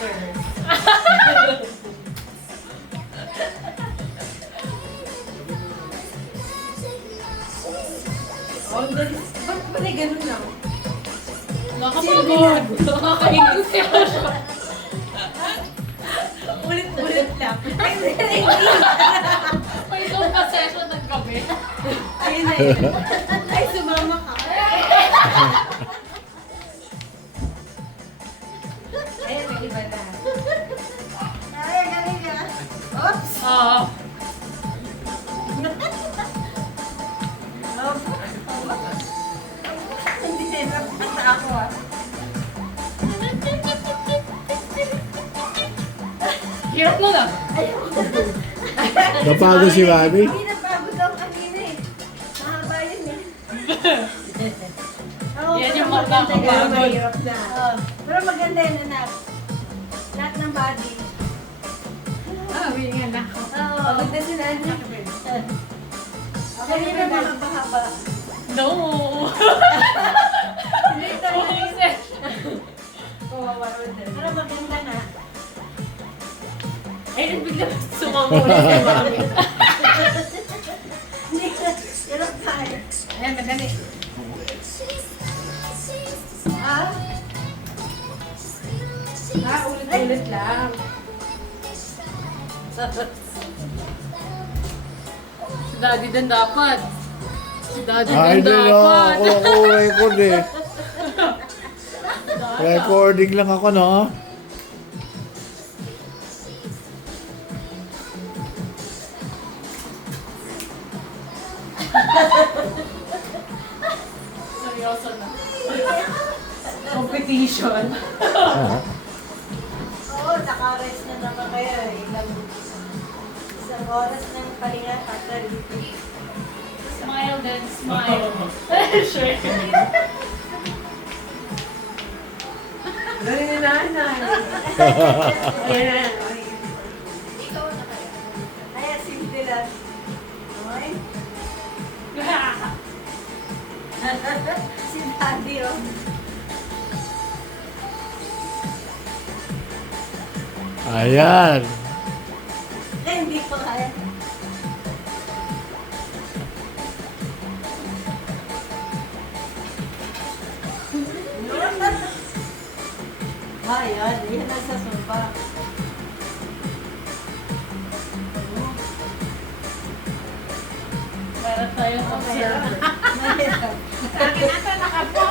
Curse. Oh, dali. Ba't ba na ganun na? Nakapagod. Nakakainis siya. Ulit-ulit lang. Ay, hindi. May zoom pa session ng gabi. Ayun na yun. Ay, sumama ka. Ayun, may iba na. Ay, galing ka. Oops. Oo. Hindi din napasa ako ah. Hirap nun ah. Napagod si Mami? Hindi napagod ako kanina eh. Mahaba yun eh. Oo, Yan pero yung maganda magkakapagod. yun, mahirap na. Oo. Pero maganda yun, anak. Lahat ng body. Ah, wingan na. Oo. Pagod na si Nani. Kanina mahaba-haba. No. Hindi talaga. Full session. Kawawa rin din. Pero maganda na. Ay, bigla sumamula si Mami. Hindi ka. Hirap tayo. Ayan, madali. Ah? Ah, ulit-ulit lang. Si Daddy din dapat. Si Daddy Ay, din hindi lang dapat. ako record eh. Recording lang ako, no? Seryoso na. Competition. Oo, naka-rest na naman kayo. Isang oras ng pahinga, patalipin. Smile then smile. Sure. Ganyan na, nanay. Ayan na. Ikaw na kaya. Ay, simple lang. Okay? Si Daddy, oh. Ayan. Eh, hindi ko kaya. Ayan, yan ang sasumpa. Para tayo observer. Mahirap. Sa akin nasa nakapo.